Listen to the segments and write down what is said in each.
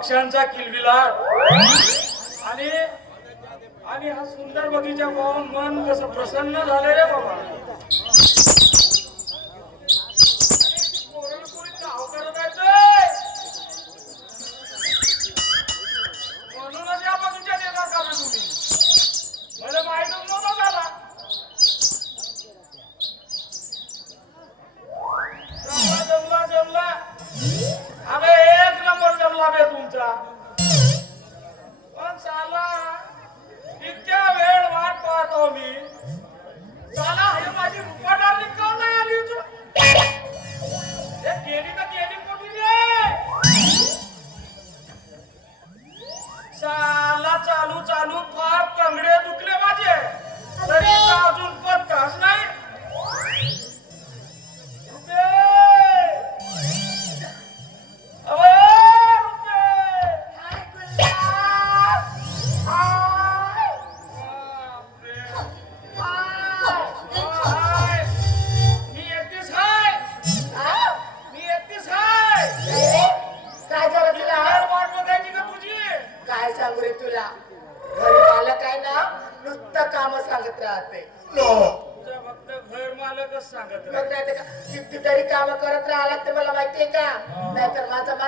पक्ष्यांचा किलबिलाट आणि आणि हा सुंदर बगीचा पाहून मन कसं प्रसन्न झालं रे बाबा.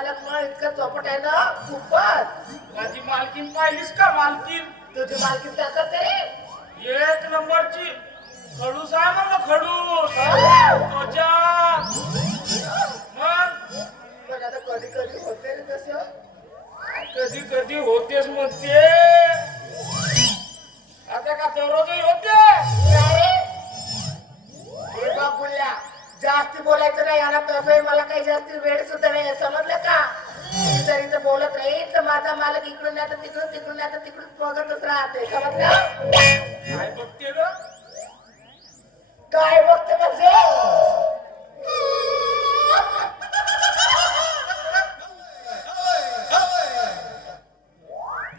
मालक मग इतका चौपट आहे ना खूपच. माझी मालकीन पाहिलीस का मालकीन तुझी मालकी काय करते रे एक नंबरची. खडूस आहे खडूस त्वचा. मग? पण आता कधी कधी होते रे तसं. कधी कधी होतेच म्हणते. आता का दररोजही होते? हे जास्ती बोलायचं नाही आणि तसंही मला काही जास्ती वेळ सुद्धा नाही समजलं का? जर बोलत राहील तर माझा मालक इकडून नाही तर तिकडून तिकडून नाही तर तिकडून बघतच राहते. समजलं? काय बघते ग? काय बघते म्हणजे?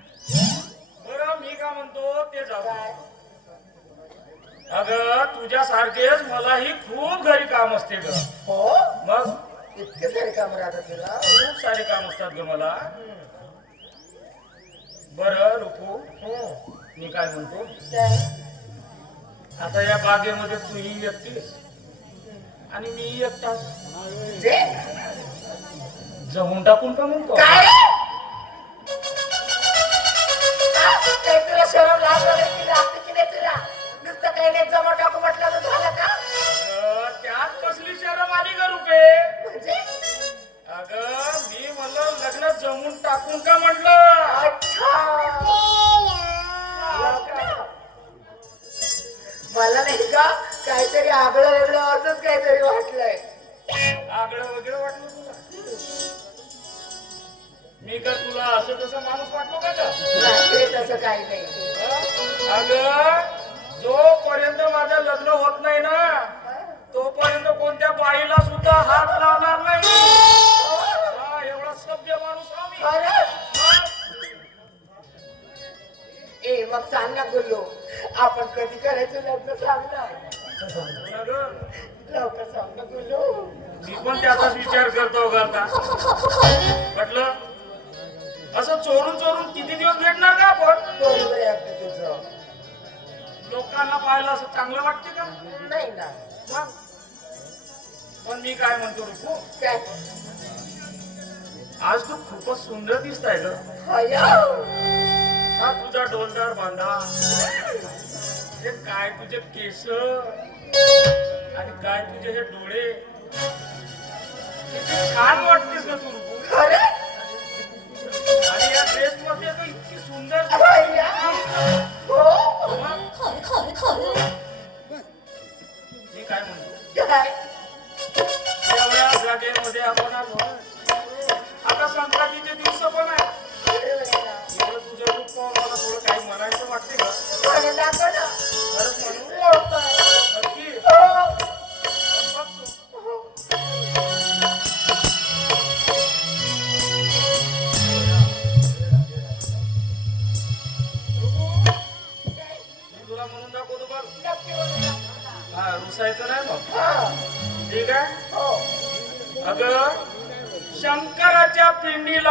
बरं मी का म्हणतो ते जाऊ काय? अगं तुझ्यासारखेच मलाही खूप घरी काम असते ग. हो? मग इतके सारे काम राहतात तुला खूप सारे काम असतात ग मला. बरं रुपू. हम्म. मी काय म्हणतो? काय? आता या बागेमध्ये तूही एकटीस. आणि मी एकटाच. जे? जमून टाकून का म्हणतो काय? मला नाही का काहीतरी आगळं वेगळं असंच काहीतरी वाटलंय. आगळं वगैरे वाटलं तुला? मी का तुला असं तसं माणूस वाटलो का तसं काही नाही. अगं जोपर्यंत माझं लग्न होत नाही ना तोपर्यंत कोणत्या बाईला सुद्धा हात लावणार नाही. हा, एवढा सभ्य माणूस आम्ही? ए मग सांग ना गुल्लू. आपण कधी करायचं लग्न सांग ना. लवकर सांग ना गुल्लू मी पण त्याचाच विचार करतो म्हटलं असं चोरून चोरून किती दिवस भेटणार का आपण? बरोबर आहे तुझं. लोकांना पाहायला असं चांगलं वाटते का? नाही ना. मग? पण मी काय म्हणतो रुपू? काय? आज तू खूपच सुंदर दिसताय ग. हा तुझा डोलदार बांधा. हे काय तुझे केस? आणि काय तुझे हे डोळे? छान वाटतेस ना तू रुपू.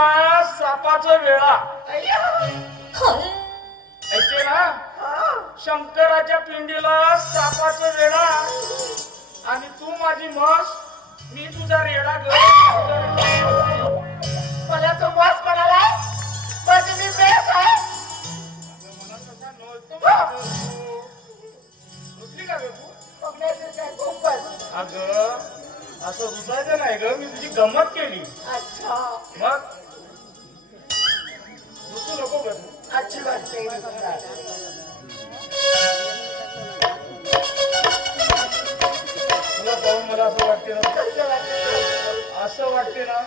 पिंडीला सापाचं वेळा. अय्या. ऐकते ना? हा. शंकराच्या पिंडीला सापाचं वेळा. आणि तू माझी म्हस मी तुझा रेडा ग मला तो बॉस म्हणाला? माझी मी बेस आहे. रुसली का ग तू? बघण्याचं काय खूपच अगं असं रुसायचं नाही ग. मी तुझी गंमत केली. अच्छा. मग अच्छी बात तुला पाहून मला असं वाटते ना असं वाटते ना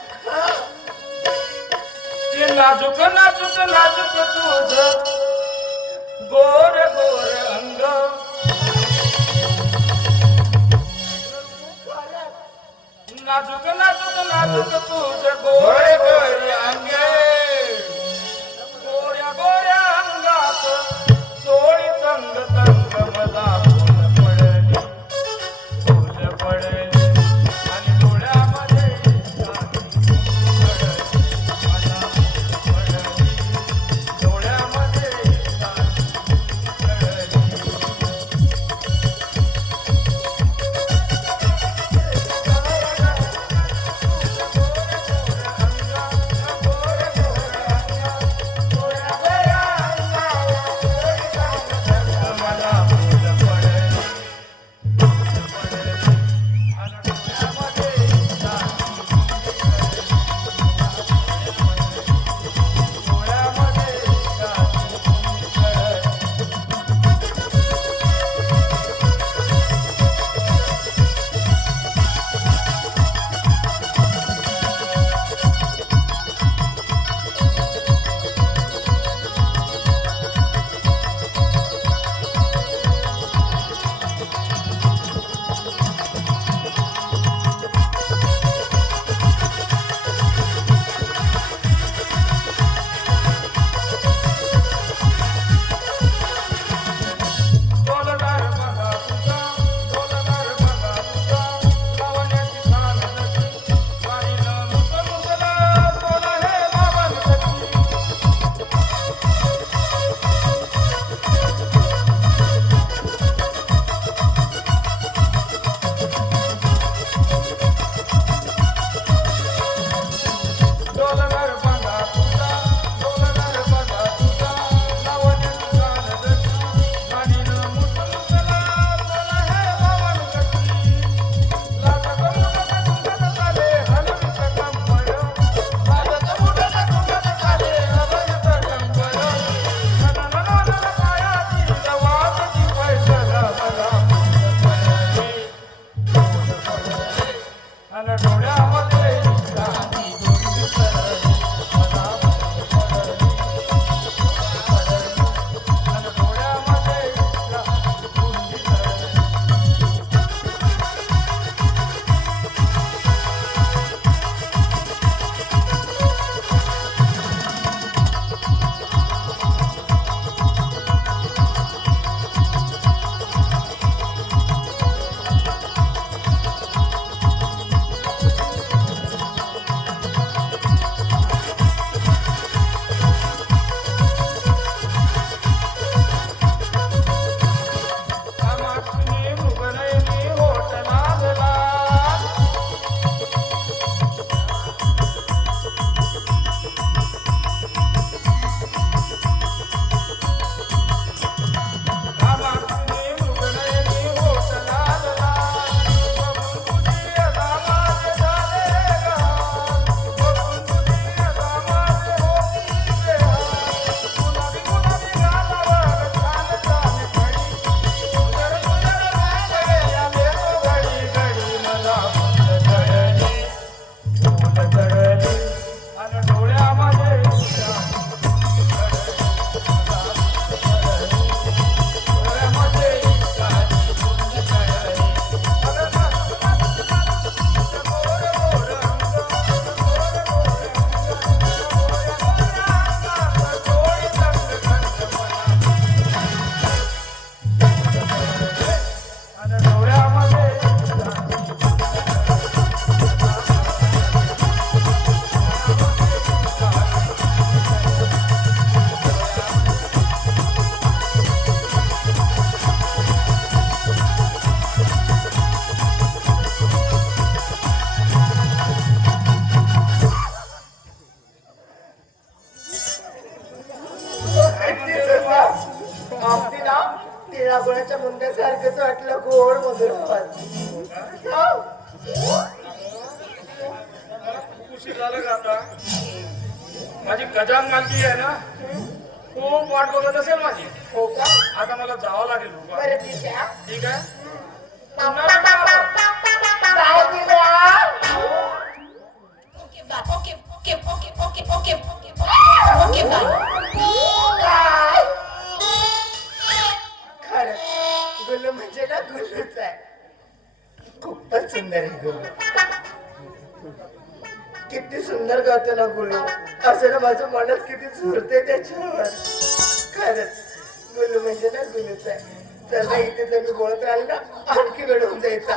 ते नाजूक नाजूक नाजूक तुझ. गोर गोर अंग नाजूक नाजूक नाजूक तुझ गोर गोर अंग. तिळागुळाच्या मुंड्यासारखंच वाटलं गोड मधुर आवाज. झालं का आता? माझी गजान मालकी आहे ना? खूप वाट बघत असेल माझी. हो का? आता मला जावं लागेल ठीक आहे. ठीक आहे? ना बोलू? असं ना माझं मनच किती झुरते त्याच्यावर? खरंच गुलू म्हणजे ना गुलूच. आहे चल इथे जर मी बोलत राहिले ना आणखी वेळ होऊन जायचा.